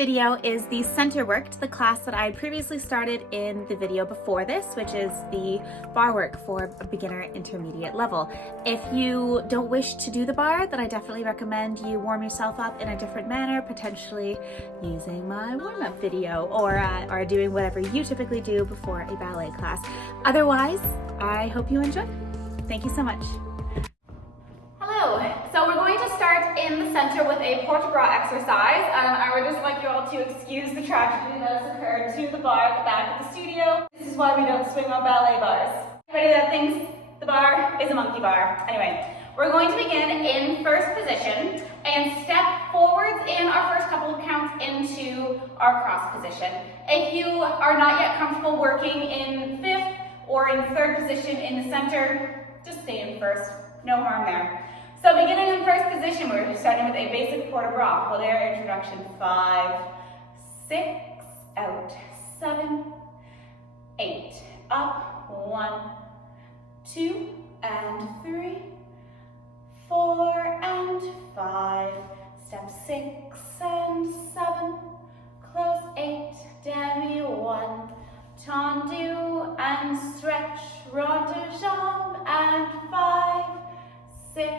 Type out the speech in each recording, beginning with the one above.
video is the center work to the class that I had previously started in the video before this, which is the bar work for a beginner intermediate level. If you don't wish to do the bar, then I definitely recommend you warm yourself up in a different manner, potentially using my warm-up video or doing whatever you typically do before a ballet class. Otherwise, I hope you enjoy. Thank you so much. So we're going to start in the center with a port-de-bras exercise, and I would just like you all to excuse the tragedy that has occurred to the bar at the back of the studio. This is why we don't swing on ballet bars. Anybody that thinks the bar is a monkey bar. Anyway, we're going to begin in first position and step forwards in our first couple of counts into our cross position. If you are not yet comfortable working in fifth or in third position in the center, just stay in first. No harm there. So beginning in first position, we're starting with a basic port-de-bras. Hold air, introduction, 5, 6, out, 7, 8, up, 1, 2, and 3, 4, and 5, step 6 and 7, close 8, demi 1, tendu, and stretch, rond de jambe, and 5, 6,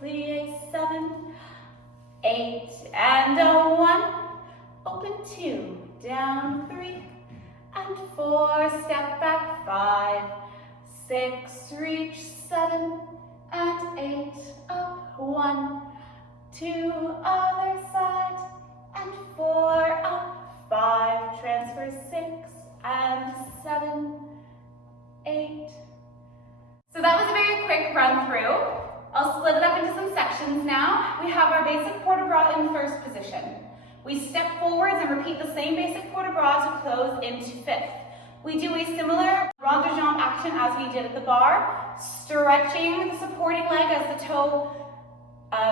plie 7, 8, and a 1, open 2, down 3, and 4, step back 5, 6, reach 7, and 8, up 1, 2, other side, and 4, up 5, transfer 6, and 7, 8. So that was a very quick run through. I'll split it up into some sections now. We have our basic port-de-bras in first position. We step forwards and repeat the same basic port-de-bras to close into fifth. We do a similar rond de jambe action as we did at the bar, stretching the supporting leg as the toe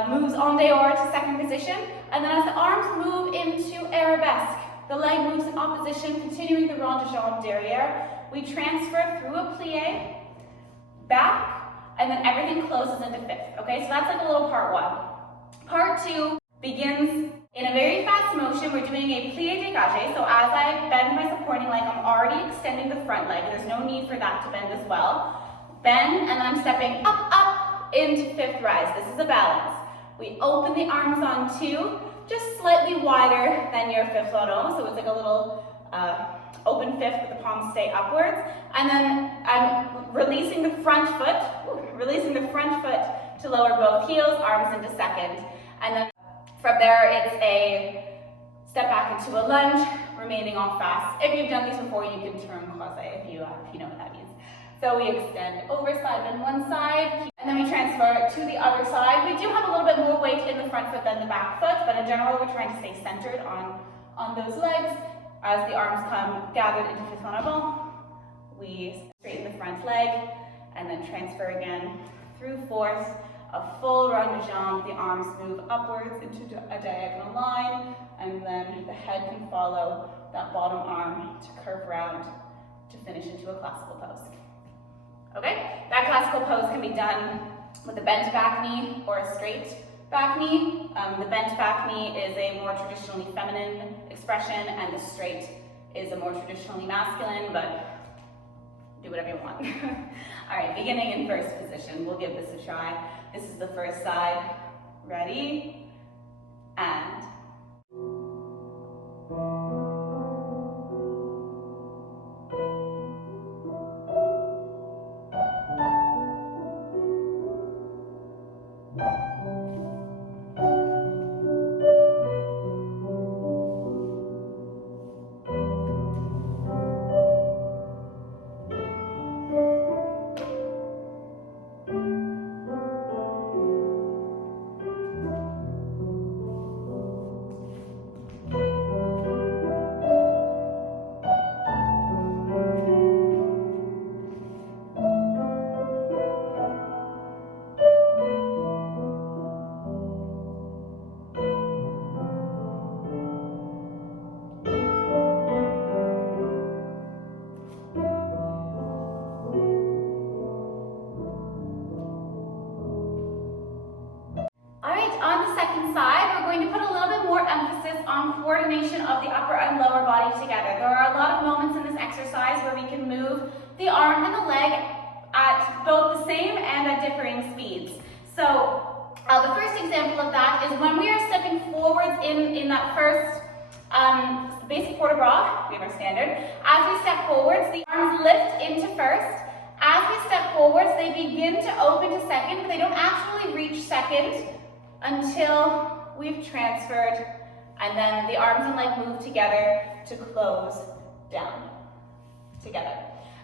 moves en dehors to second position, and then as the arms move into arabesque, the leg moves in opposition, continuing the rond de jambe derrière. We transfer through a plie, back, and then everything closes into fifth, okay? So that's like a little part one. Part two begins in a very fast motion. We're doing a plie dégagé. So as I bend my supporting leg, I'm already extending the front leg. There's no need for that to bend as well. Bend, and then I'm stepping up, up into fifth rise. This is a balance. We open the arms on two, just slightly wider than your fifth loto. So it's like a little open fifth, but the palms stay upwards. And then I'm releasing the front foot to lower both heels, arms into second. And then from there, it's a step back into a lunge, remaining all fast. If you've done these before, you can turn croisé if you know what that means. So we extend over side, then one side, and then we transfer to the other side. We do have a little bit more weight in the front foot than the back foot, but in general, we're trying to stay centered on those legs. As the arms come gathered into fifth en avant, we straighten the front leg and then transfer again through fourth, a full rond de jambe. The arms move upwards into a diagonal line, and then the head can follow that bottom arm to curve round to finish into a classical pose. Okay, that classical pose can be done with a bent back knee or a straight back knee. The bent back knee is a more traditionally feminine expression, and the straight is a more traditionally masculine, but do whatever you want. All right, beginning in first position. We'll give this a try. This is the first side. Ready? And. on coordination of the upper and lower body together. There are a lot of moments in this exercise where we can move the arm and the leg at both the same and at differing speeds. So the first example of that is when we are stepping forwards in that first basic port de bras, we have our standard. As we step forwards, the arms lift into first. As we step forwards, they begin to open to second, but they don't actually reach second until we've transferred, and then the arms and leg move together to close down together.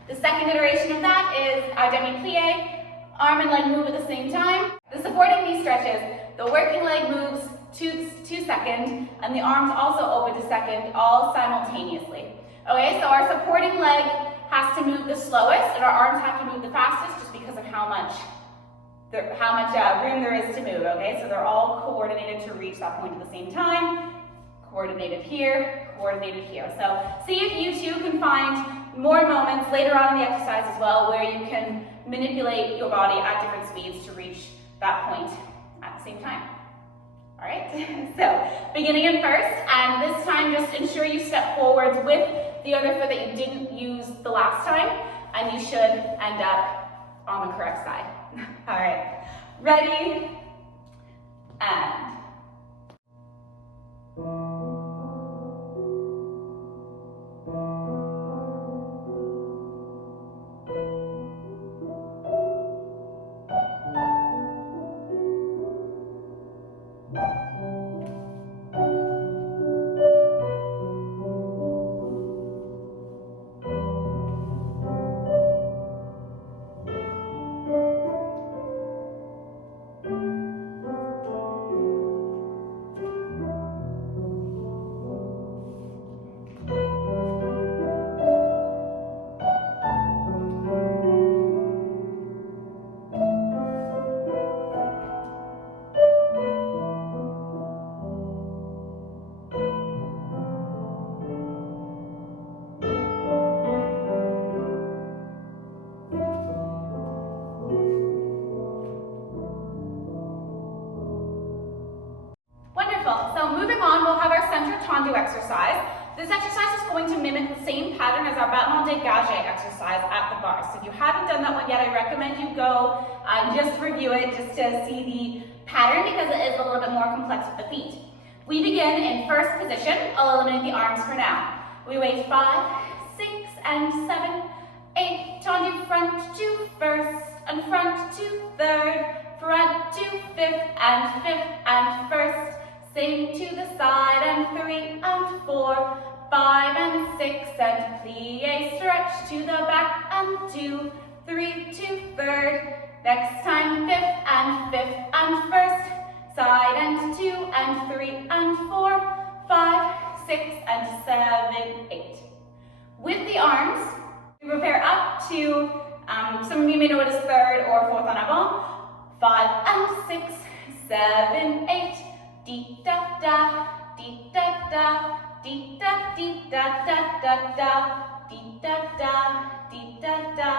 The second iteration of that is our demi-plie. Arm and leg move at the same time. The supporting knee stretches. The working leg moves to second, and the arms also open to second, all simultaneously. Okay, so our supporting leg has to move the slowest, and our arms have to move the fastest just because of how much room there is to move, okay? So they're all coordinated to reach that point at the same time. Coordinated here, coordinated here. So see if you too can find more moments later on in the exercise as well where you can manipulate your body at different speeds to reach that point at the same time. All right, so beginning in first, and this time just ensure you step forwards with the other foot that you didn't use the last time, and you should end up on the correct side. All right, ready, and Tendu exercise. This exercise is going to mimic the same pattern as our Battements Degage exercise at the bar. So if you haven't done that one yet, I recommend you go and just review it just to see the pattern because it is a little bit more complex with the feet. We begin in first position. I'll eliminate the arms for now. We wait 5, 6, and 7, 8. Tendu front to first and front to third, front to fifth and first. Same to the side, and 3 and 4, 5 and 6, and plie, stretch to the back, and 2, 3 to third. Next time, fifth and first, side and 2 and 3 and 4, 5, 6 and 7, 8. With the arms, we prepare up to, some of you may know it as third or fourth en avant, 5 and 6, 7, 8. Dee da da, dee da da, dee da dee da da da da, dee da da, dee da da.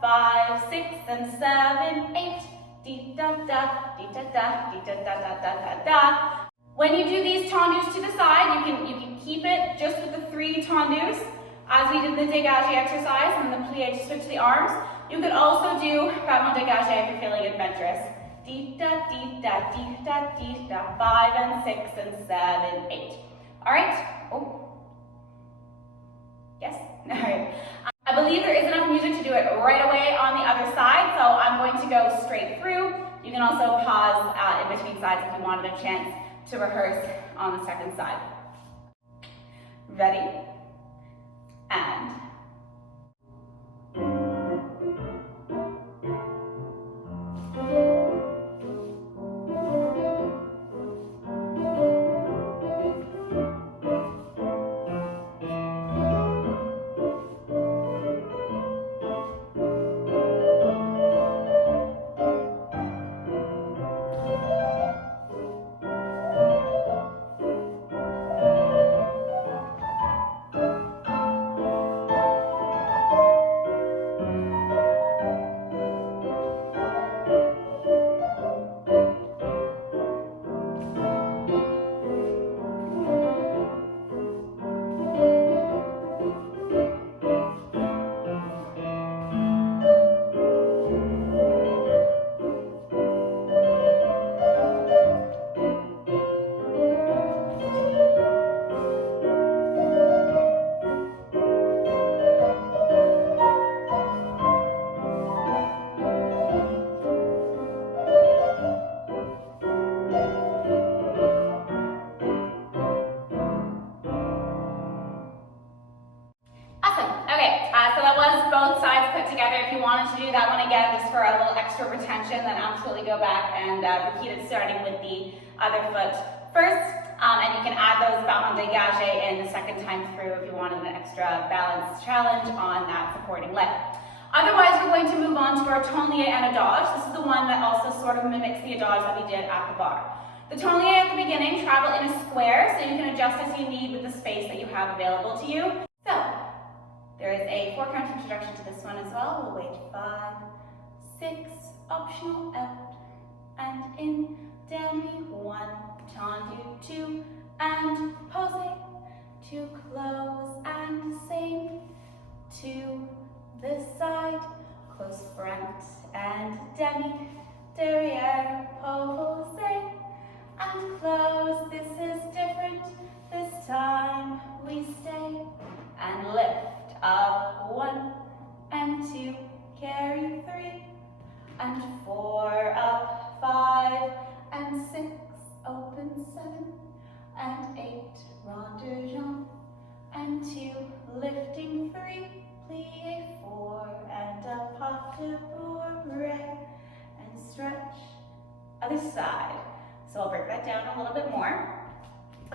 5, 6, and 7, 8. Dee da da, dee da da, dee da da da da da da. When you do these tendus to the side, you can keep it just with the 3 tendus, as we did the dégagé exercise and the plie to switch the arms. You could also do Battements dégagé if you're feeling adventurous. Dee da dee da dee da dee da. 5 and 6 and 7, 8. All right. Oh. Yes. All right. I believe there is enough music to do it right away on the other side, so I'm going to go straight through. You can also pause in between sides if you wanted a chance to rehearse on the second side. Ready? And do that one again just for a little extra retention, then absolutely go back and repeat it starting with the other foot first. And you can add those ballon dégagé in the second time through if you wanted an extra balance challenge on that supporting leg. Otherwise, we're going to move on to our Temps Lie and Adage. This is the one that also sort of mimics the adage that we did at the barre. The Temps Lie at the beginning, travel in a square, so you can adjust as you need with the space that you have available to you. So, there is a 4-count introduction to this one as well. We'll wait 5, 6, optional out and in, demi 1, tendu 2, and pose to close and same to this side, close front and demi, derrière, pose and close. This is different, this time we stay and lift up 1 and 2, carry 3 and 4, up 5 and 6, open 7 and 8, rond de jambe and 2, lifting 3, plie 4 and a pas de bourre and stretch other side. So I'll break that down a little bit more.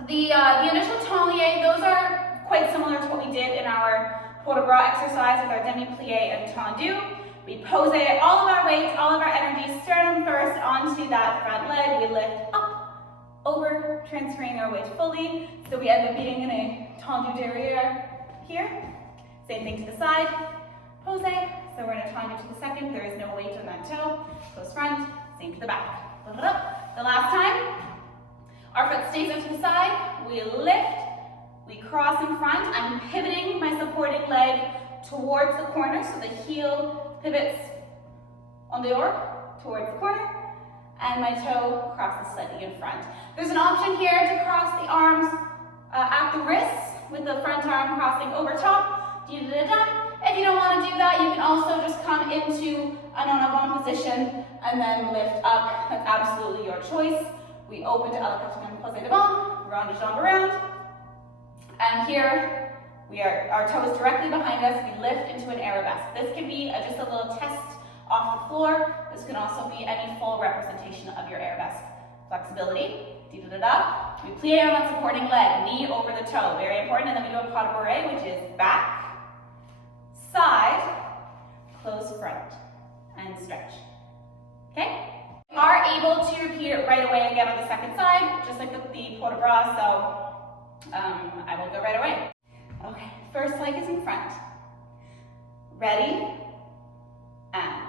The initial Temps Lie, those are quite similar to what we did in our port de bras exercise with our demi-plie and tendu. We pose all of our weight, all of our energy, starting first onto that front leg. We lift up, over, transferring our weight fully. So we end up being in a tendu derrière here. Same thing to the side, pose. So we're in a tendu to the second. There is no weight on that toe. Close front, same to the back. The last time, our foot stays out to the side. We lift. We cross in front. I'm pivoting my supporting leg towards the corner, so the heel pivots en dehors towards the corner, and my toe crosses slightly in front. There's an option here to cross the arms at the wrists, with the front arm crossing over top. If you don't want to do that, you can also just come into an en avant position and then lift up. That's absolutely your choice. We open to Eschappe and Releves devant, rond de jambe around. And here, our toe is directly behind us. We lift into an arabesque. This can be just a little test off the floor. This can also be any full representation of your arabesque. Flexibility, we plie on that supporting leg, knee over the toe, very important. And then we do a pas de bourre, which is back, side, close front, and stretch. Okay? You are able to repeat it right away again on the second side, just like the port de bras, so I will go right away. Okay, first leg is in front. Ready, and.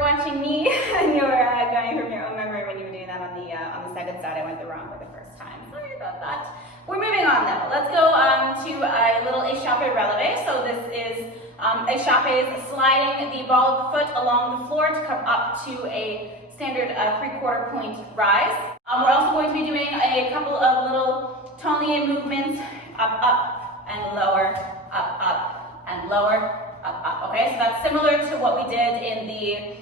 watching me and you're going from your own memory when you were doing that then on the second side I went the wrong way the first time. Sorry about that. We're moving on though. Let's go to a little Eschappe Releve. So this is Eschappes sliding the ball of the foot along the floor to come up to a standard 3/4 point rise. We're also going to be doing a couple of little Tonlier movements, up, up, and lower, up, and lower, up. Okay, so that's similar to what we did in the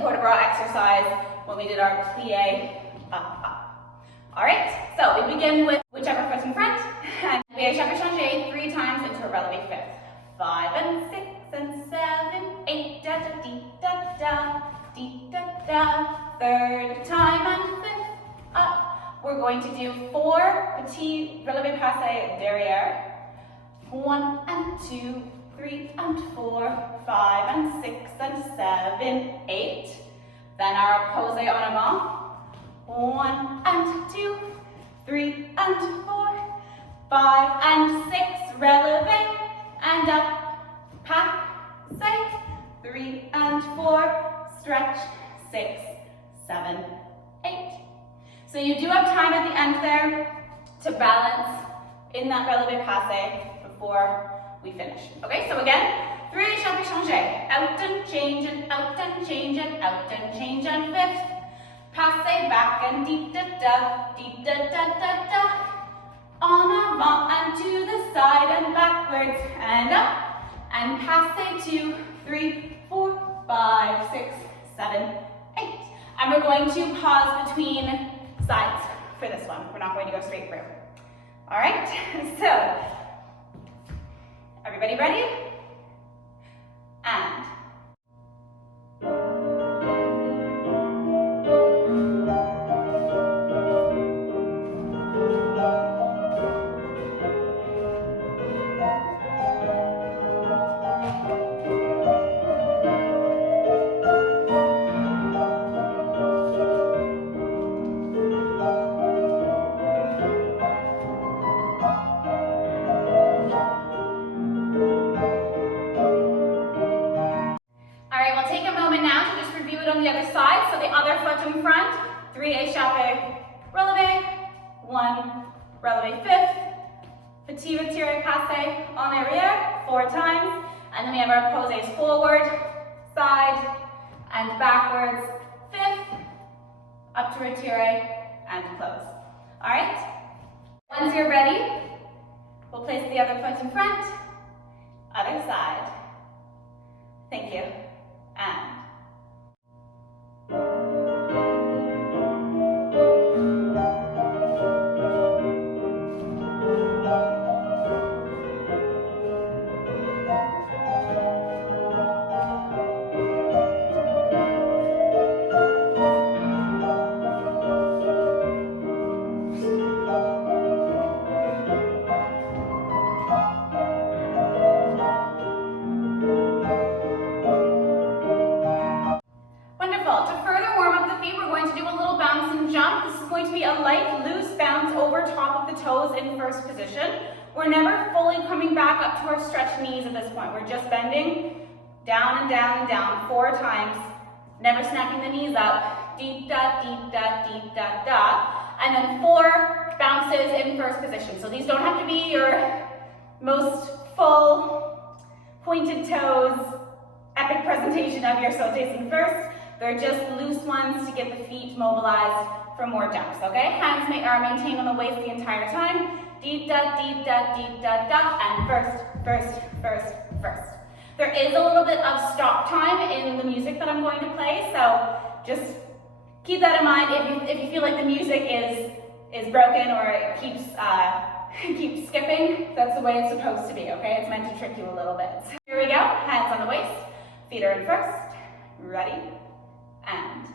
port de bras exercise when we did our plie, up. All right, so we begin with whichever foot in front, and we Eschappe Changer 3 times into a releve fifth. 5 and 6 and 7, 8, da da dee da da, dee da da. Third time and fifth, up. We're going to do 4 Petit releve passe derrière. 1 and 2, 3 and 4, 5 and 6 and 7, 8. Then our pose en avant. 1 and 2, 3 and 4, 5 and 6, releve and up, passe, 3 and 4, stretch, 6, 7, 8. So you do have time at the end there to balance in that releve passe before we finish. Okay, so again, 3 Eschappe Changer, out and change and out and change and out and change and fifth. Passe back and deep da da, deep da da da da. En avant and to the side and backwards and up. And passe 2, 3, 4, 5, 6, 7, 8. And we're going to pause between sides for this one. We're not going to go straight through. All right, so everybody ready? And on the other side, so the other foot in front, 3 Eschappe releve, 1 releve fifth, Petit retiré passe en arrière 4 times, and then we have our poses forward, side, and backwards, fifth, up to retiré, and close. All right? Once you're ready, we'll place the other foot in front, other side. Thank you, and in first position. We're never fully coming back up to our stretched knees at this point. We're just bending down and down and down 4 times, never snapping the knees up. Deep da, deep da, deep da, da. And then 4 bounces in first position. So these don't have to be your most full, pointed toes, epic presentation of your sautés in first. They're just loose ones to get the feet mobilized for more jumps, okay? Hands are maintained on the waist the entire time. Deep da, deep da, deep da, da, and first, first, first, first. There is a little bit of stop time in the music that I'm going to play, so just keep that in mind. If you feel like the music is broken or it keeps skipping, that's the way it's supposed to be, okay? It's meant to trick you a little bit. So here we go, hands on the waist, feet are in first, ready, and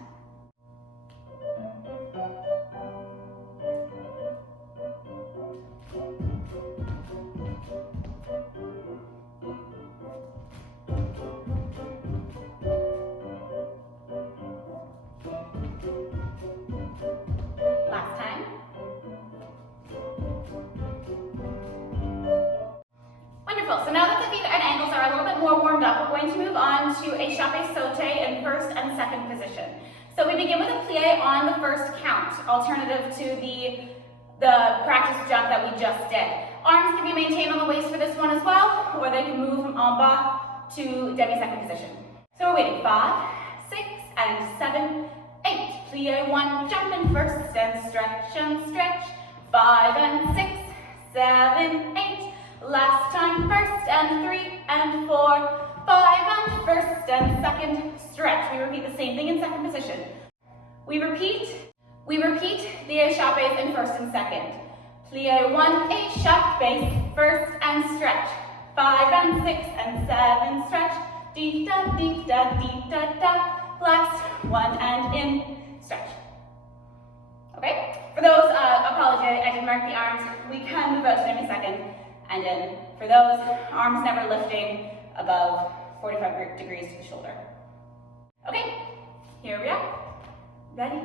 so now that the feet and ankles are a little bit more warmed up, we're going to move on to Eschappe Sauté in first and second position. So we begin with a plie on the first count, alternative to the practice jump that we just did. Arms can be maintained on the waist for this one as well, or they can move from en bas to demi-second position. So we're waiting 5, 6, and 7, 8. Plie 1, jump in first and stretch and stretch. 5 and 6, 7, 8. Last time, first and 3 and 4. 5 and first and second, stretch. We repeat the same thing in second position. We repeat the échappes in first and second. Plie 1, échappes, first and stretch. 5 and 6 and 7, stretch. Dee da dee da dee da da. Last one and in, stretch. Okay? For those, apology, I didn't mark the arms. We can move out to demi-second and in. For those, arms never lifting above 45 degrees to the shoulder. Okay, here we are. Ready?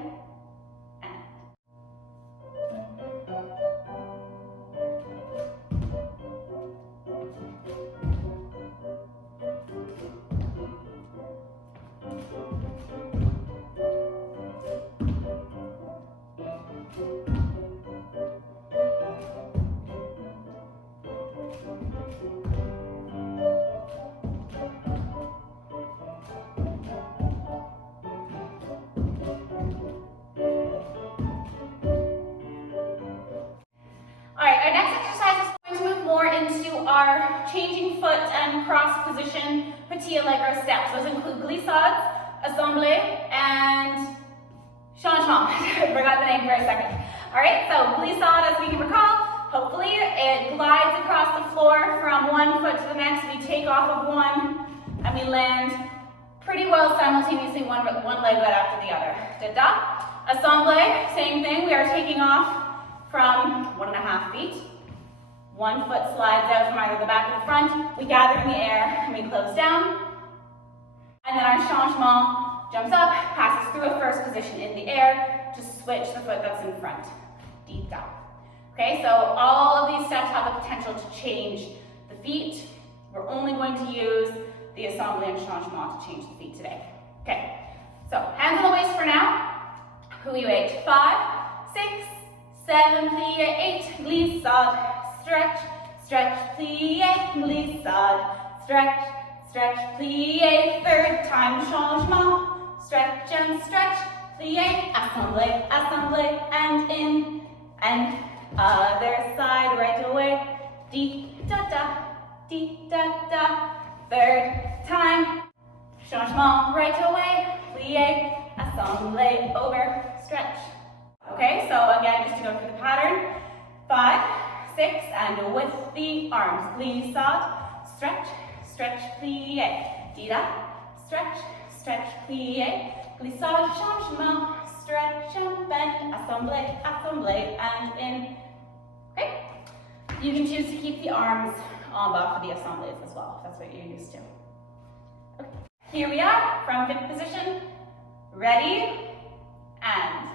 Changing foot and cross position Petit Allegro steps. Those include Glissades, Eschappe, and Changement. I forgot the name for a second. Alright, so Glissade, as we can recall, hopefully it glides across the floor from one foot to the next. We take off of one and we land pretty well simultaneously one leg right after the other. Da-da. Eschappe, same thing. We are taking off from 1.5 feet. One foot slides out from either the back or the front. We gather in the air and we close down. And then our changement jumps up, passes through a first position in the air to switch the foot that's in front. Deep down. Okay, so all of these steps have the potential to change the feet. We're only going to use the Eschappe and changement to change the feet today. Okay, so hands on the waist for now. Plie 8, 5, 6, 7, plie 8, glissade. Stretch, stretch, plie, glissade, stretch, stretch, plie, third time, changement, stretch and stretch, plie, assemble, assemble, and in, and other side, right away, dee da da, third time, changement, right away, plie, assemble, over, stretch. Okay, so again, just to go through the pattern, 5, 6, and with the arms, glissade, stretch, stretch, plie, dida, stretch, stretch, plie, glissade, changement, stretch and bend, assemble, assemble, and in. Okay? You can choose to keep the arms en bas for the assemblées as well, if that's what you're used to. Okay. Here we are, from fifth position, ready, and.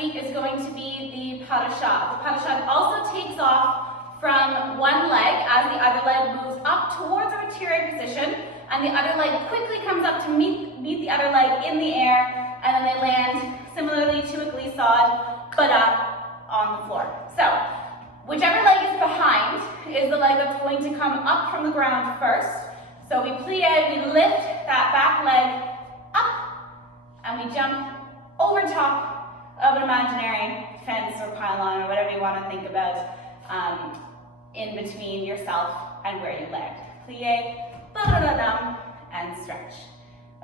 Is going to be the pas de chat. The pas de chat also takes off from one leg as the other leg moves up towards a retiré position, and the other leg quickly comes up to meet the other leg in the air, and then they land similarly to a glissade, but up on the floor. So, whichever leg is behind is the leg that's going to come up from the ground first. So we plie, we lift that back leg up, and we jump over top of an imaginary fence or pylon or whatever you want to think about in between yourself and where you land. Plie, ba-da-da-dum, and stretch.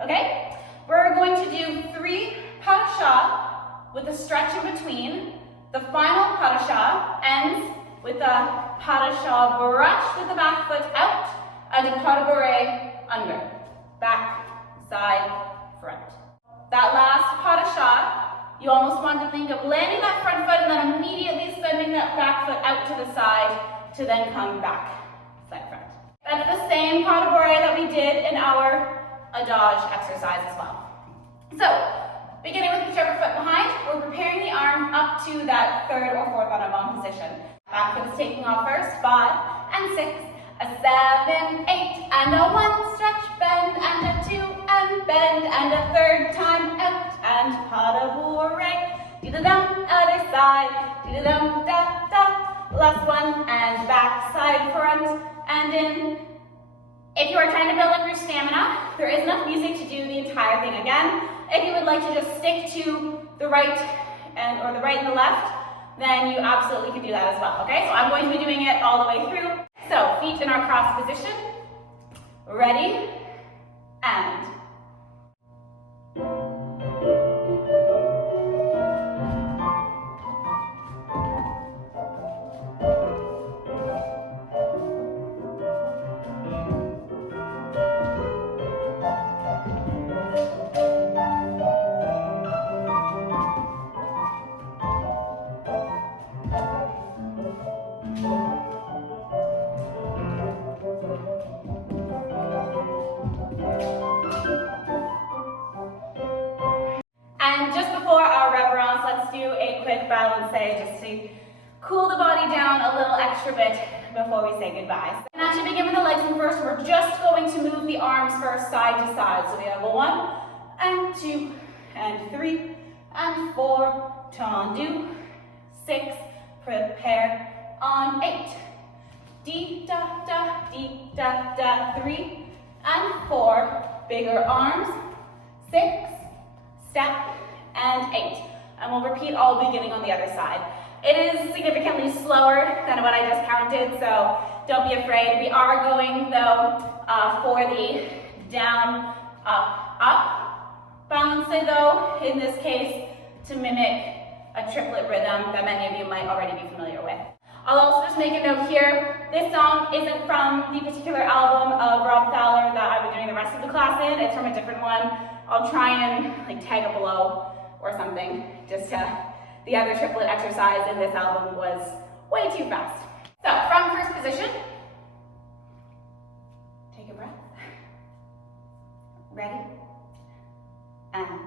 Okay? We're going to do 3 pas de chat with a stretch in between. The final pas de chat ends with a pas de chat brush with the back foot out, a pas de bouree under, back, side, front. That last pas de chat, you almost want to think of landing that front foot and then immediately sending that back foot out to the side to then come back, side front. That's the same pas de bouree that we did in our adage exercise as well. So, beginning with whichever foot behind, we're preparing the arm up to that third or fourth en avant position. Back foot is taking off first, 5 and 6, a 7, 8, and a 1, stretch, bend, and a 2, and bend, and a third time out, and pas de bouree, do-da-dum, other side, do-da-dum, da-da, last one, and back, side, front, and in. If you are trying to build up your stamina, there is enough music to do the entire thing again. If you would like to just stick to the right or the right and the left, then you absolutely can do that as well, okay? So I'm going to be doing it all the way through. So feet in our cross position, ready, and. And just before our reverence, let's do a quick balance just to cool the body down a little extra bit before we say goodbye. And actually begin with the legs in first. We're just going to move the arms first side to side. So we have a 1 and 2 and 3 and 4, tendu, 6, prepare, on 8, dee da da, 3 and 4, bigger arms, 6, step, and 8. And we'll repeat all beginning on the other side. It is significantly slower than what I just counted, so don't be afraid. We are going, though, for the down, up, up. Balance, though, in this case, to mimic a triplet rhythm that many of you might already be familiar with. I'll also just make a note here, this song isn't from the particular album of Rob Thaller that I've been doing the rest of the class in. It's from a different one. I'll try and tag it below or something, just the other triplet exercise in this album was way too fast. So from first position, take a breath, ready, and.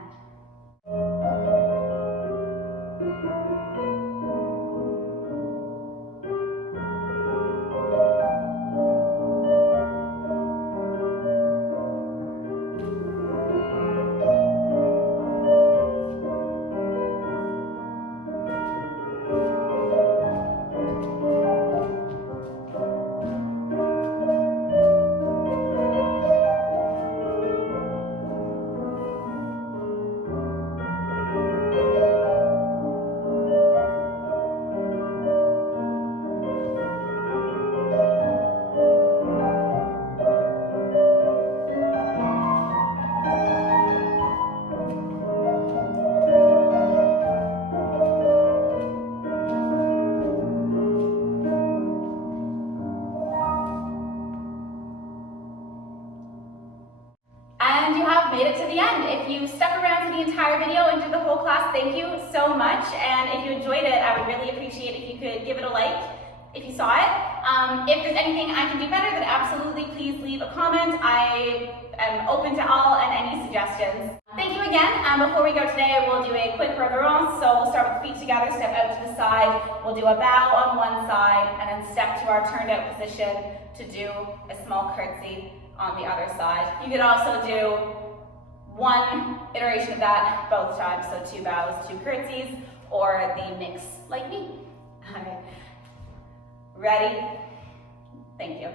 Made it to the end. If you stuck around for the entire video and did the whole class, thank you so much. And if you enjoyed it, I would really appreciate if you could give it a like if you saw it. If there's anything I can do better, then absolutely please leave a comment. I am open to all and any suggestions. Thank you again. Before we go today, we'll do a quick reverence. So we'll start with the feet together, step out to the side. We'll do a bow on one side and then step to our turned out position to do a small curtsy on the other side. You could also do one iteration of that both times, so 2 bows, 2 curtsies, or the mix like me. All right. Ready? Thank you.